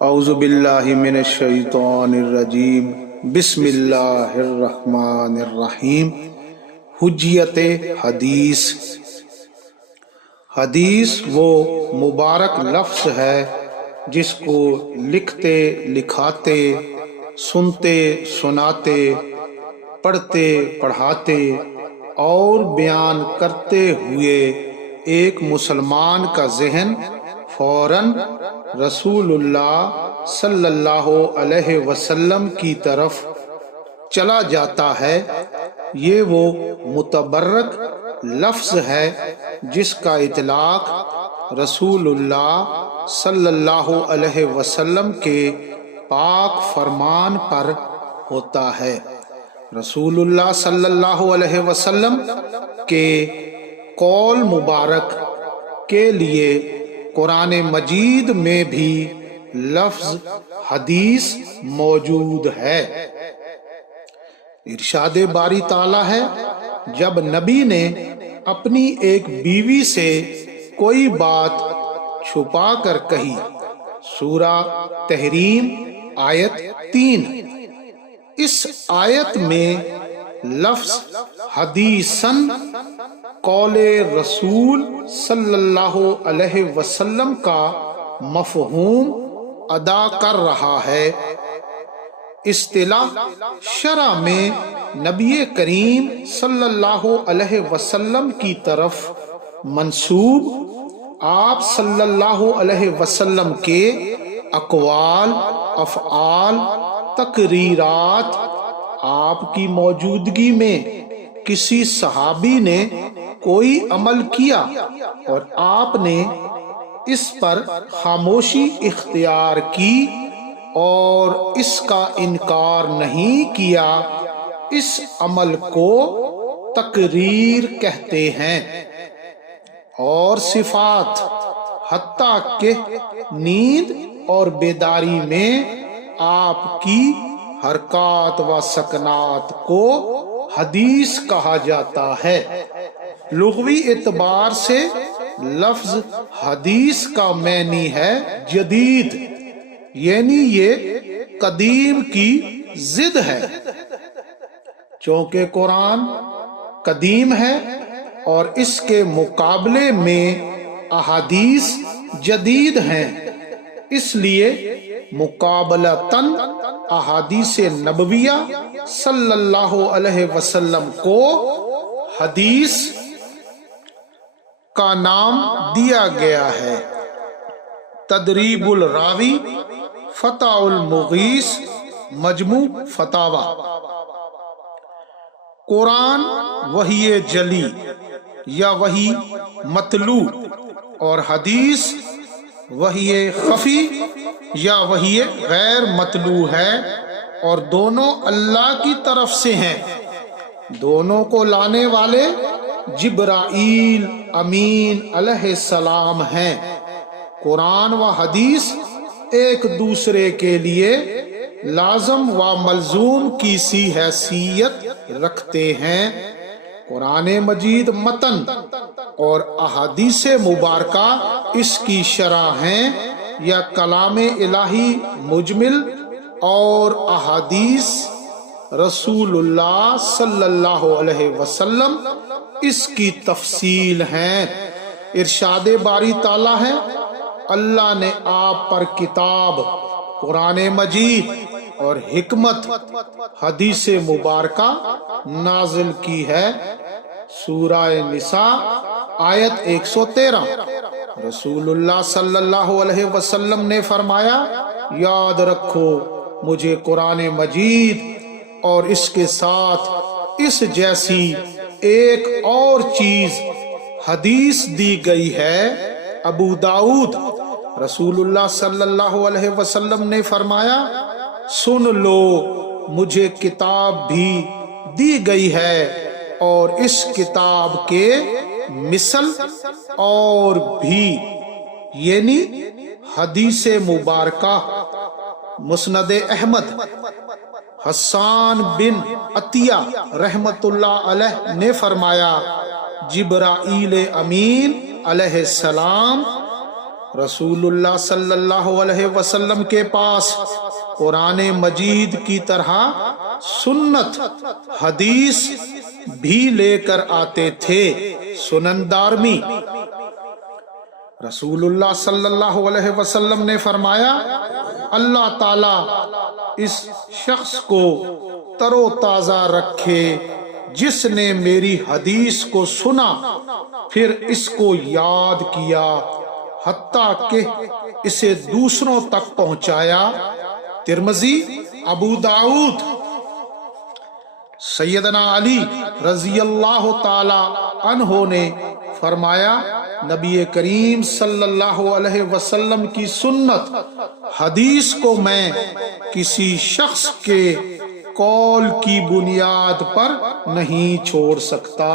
اعوذ باللہ من الشیطان الرجیم بسم اللہ الرحمن الرحیم۔ حجیت حدیث۔ حدیث وہ مبارک لفظ ہے جس کو لکھتے لکھاتے، سنتے سناتے، پڑھتے پڑھاتے اور بیان کرتے ہوئے ایک مسلمان کا ذہن فوراً رسول اللہ صلی اللہ علیہ وسلم کی طرف چلا جاتا ہے۔ یہ وہ متبرک لفظ ہے جس کا اطلاق رسول اللہ صلی اللہ علیہ وسلم کے پاک فرمان پر ہوتا ہے۔ رسول اللہ صلی اللہ علیہ وسلم کے قول مبارک کے لیے قرآن مجید میں بھی لفظ حدیث موجود ہے۔ ارشاد باری تعالیٰ ہے، جب نبی نے اپنی ایک بیوی سے کوئی بات چھپا کر کہی، سورہ تحریم آیت 3۔ اس آیت میں لفظ حدیثاً قول رسول صلی اللہ علیہ وسلم کا مفہوم ادا کر رہا ہے۔ اصطلاح شرع میں نبی کریم صلی اللہ علیہ وسلم کی طرف منسوب آپ صلی اللہ علیہ وسلم کے اقوال، افعال، تقریرات، آپ کی موجودگی میں کسی صحابی نے کوئی عمل کیا اور آپ نے اس پر خاموشی اختیار کی اور اس کا انکار نہیں کیا، اس عمل کو تقریر کہتے ہیں۔ اور صفات، حتیٰ کہ نیند اور بیداری میں آپ کی حرکات و سکنات کو حدیث کہا جاتا ہے۔ لغوی اعتبار سے لفظ حدیث کا معنی ہے جدید، یعنی یہ قدیم کی ضد ہے۔ چونکہ قرآن قدیم ہے اور اس کے مقابلے میں احادیث جدید ہیں، اس لیے مقابلتاً احادیث نبویہ صلی اللہ علیہ وسلم کو حدیث کا نام دیا گیا ہے۔ تدریب الراوی، فتح المغیث، مجموع فتاوی۔ قرآن وحی جلی یا وحی مطلوع اور حدیث وحی خفی یا وحی غیر مطلوع ہے، اور دونوں اللہ کی طرف سے ہیں۔ دونوں کو لانے والے جبرائیل امین علیہ السلام ہیں۔ قرآن و حدیث ایک دوسرے کے لیے لازم و ملزوم کی سی حیثیت رکھتے ہیں۔ قرآن مجید متن اور احادیث مبارکہ اس کی شرح ہیں، یا کلام الہی مجمل اور احادیث رسول اللہ صلی اللہ علیہ وسلم اس کی تفصیل ہیں۔ ارشاد باری تعالیٰ ہے، اللہ نے آپ پر کتاب قرآن مجید اور حکمت حدیث مبارکہ نازل کی ہے، سورہ نساء آیت 113۔ رسول اللہ صلی اللہ علیہ وسلم نے فرمایا، یاد رکھو مجھے قرآن مجید اور اس کے ساتھ اس جیسی ایک اور چیز حدیث دی گئی ہے۔ ابو داؤد۔ رسول اللہ صلی اللہ علیہ وسلم نے فرمایا، سن لو مجھے کتاب بھی دی گئی ہے، اور اس کتاب کے مثل اور بھی، یعنی حدیث مبارکہ۔ مسند احمد۔ حسان بن عطیہ رحمت اللہ علیہ نے فرمایا، جبرائیل امین علیہ السلام رسول اللہ صلی اللہ علیہ وسلم کے پاس قرآن مجید کی طرح سنت حدیث بھی لے کر آتے تھے۔ سنن دارمی۔ رسول اللہ صلی اللہ علیہ وسلم نے فرمایا، اللہ تعالیٰ اس شخص کو تر و تازہ رکھے جس نے میری حدیث کو سنا پھر اس کو یاد کیا حتیٰ کہ اسے دوسروں تک پہنچایا۔ ترمذی، ابو داؤد۔ سیدنا علی رضی اللہ تعالی عنہ نے فرمایا، نبی کریم صلی اللہ علیہ وسلم کی سنت حدیث کو میں کسی شخص کے قول کی بنیاد پر نہیں چھوڑ سکتا۔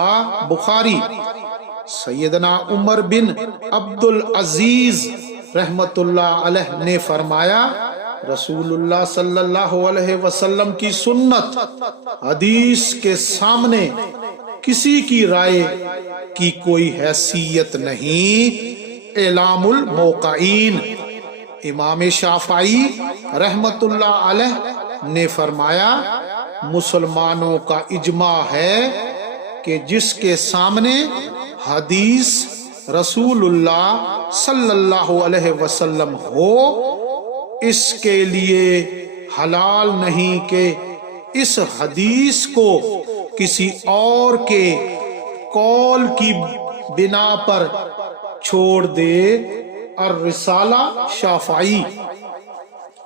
بخاری۔ سیدنا عمر بن عبد العزیز رحمت اللہ علیہ نے فرمایا، رسول اللہ صلی اللہ علیہ وسلم کی سنت حدیث کے سامنے کسی کی رائے کی کوئی حیثیت نہیں۔ اعلام الموقعین۔ امام شافعی رحمت اللہ علیہ نے فرمایا، مسلمانوں کا اجماع ہے کہ جس کے سامنے حدیث رسول اللہ صلی اللہ علیہ وسلم ہو، اس کے لیے حلال نہیں کہ اس حدیث کو کسی اور کے قول کی بنا پر چھوڑ دے۔ الرسالہ شافعی۔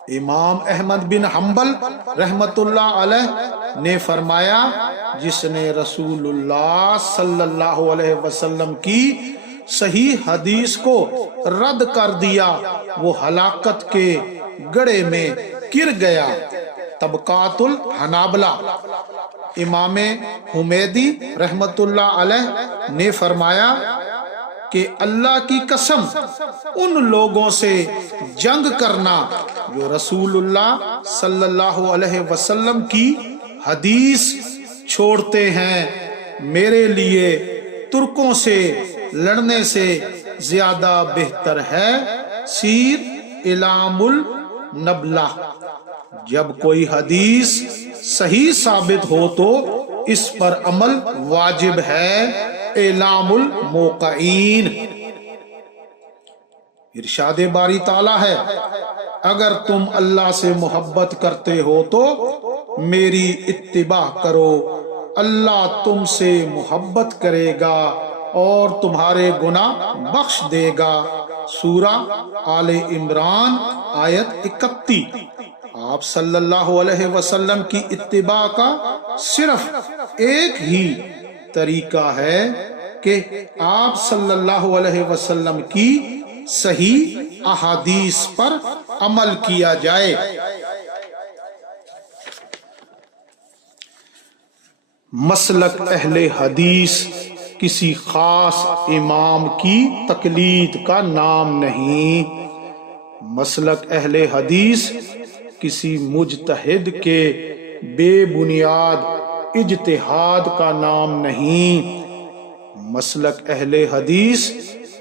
امام احمد بن حنبل رحمت اللہ علیہ نے فرمایا، جس نے رسول اللہ صلی اللہ علیہ وسلم کی صحیح حدیث کو رد کر دیا وہ ہلاکت کے گڑھے میں گر گیا۔ طبقات الحنابلہ۔ امام حمیدی رحمت اللہ علیہ نے فرمایا کہ اللہ کی قسم ان لوگوں سے جنگ کرنا جو رسول اللہ صلی اللہ علیہ وسلم کی حدیث چھوڑتے ہیں، میرے لیے ترکوں سے لڑنے سے زیادہ بہتر ہے۔ سیر اعلام النبلہ۔ جب کوئی حدیث صحیح ثابت ہو تو اس پر عمل واجب ہے۔ اعلام الموقعین۔ ارشاد باری تعالیٰ ہے، اگر تم اللہ سے محبت کرتے ہو تو میری اتباع کرو، اللہ تم سے محبت کرے گا اور تمہارے گناہ بخش دے گا۔ سورہ آل عمران آیت 31۔ آپ صلی اللہ علیہ وسلم کی اتباع کا صرف ایک ہی طریقہ ہے کہ آپ صلی اللہ علیہ وسلم کی صحیح احادیث پر عمل کیا جائے۔ مسلک اہل حدیث کسی خاص امام کی تقلید کا نام نہیں۔ مسلک اہل حدیث کسی مجتہد کے بے بنیاد اجتہاد کا نام نہیں۔ مسلک اہل حدیث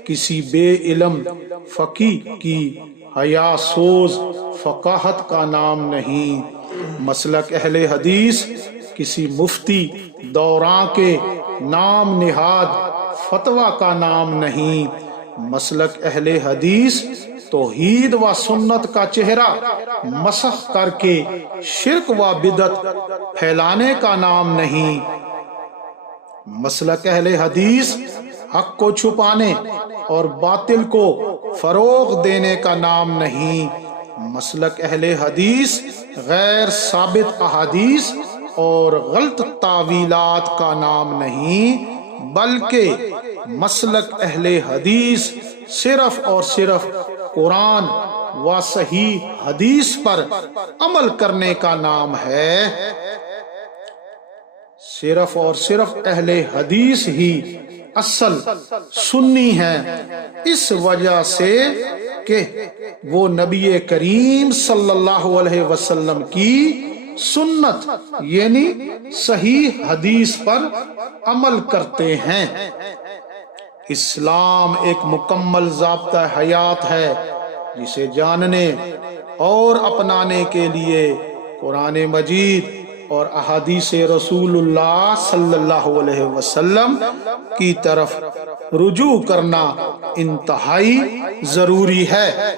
کسی بے علم فقیہ کی حیا سوز فقاہت کا نام نہیں۔ مسلک اہل حدیث کسی مفتی دوراں کے نام نہاد فتویٰ کا نام نہیں۔ مسلک اہل حدیث توحید و سنت کا چہرہ مسخ کر کے شرک و بدعت پھیلانے کا نام نہیں۔ مسلک اہل حدیث حق کو چھپانے اور باطل کو فروغ دینے کا نام نہیں۔ مسلک اہل حدیث غیر ثابت احادیث اور غلط تعویلات کا نام نہیں، بلکہ مسلک اہل حدیث صرف اور صرف قرآن و صحیح حدیث پر عمل کرنے کا نام ہے۔ صرف اور صرف اہل حدیث ہی اصل سنی ہیں، اس وجہ سے کہ وہ نبی کریم صلی اللہ علیہ وسلم کی سنت یعنی صحیح حدیث پر عمل کرتے ہیں۔ اسلام ایک مکمل ضابطہ حیات ہے جسے جاننے اور اپنانے کے لیے قرآن مجید اور احادیث رسول اللہ صلی اللہ علیہ وسلم کی طرف رجوع کرنا انتہائی ضروری ہے۔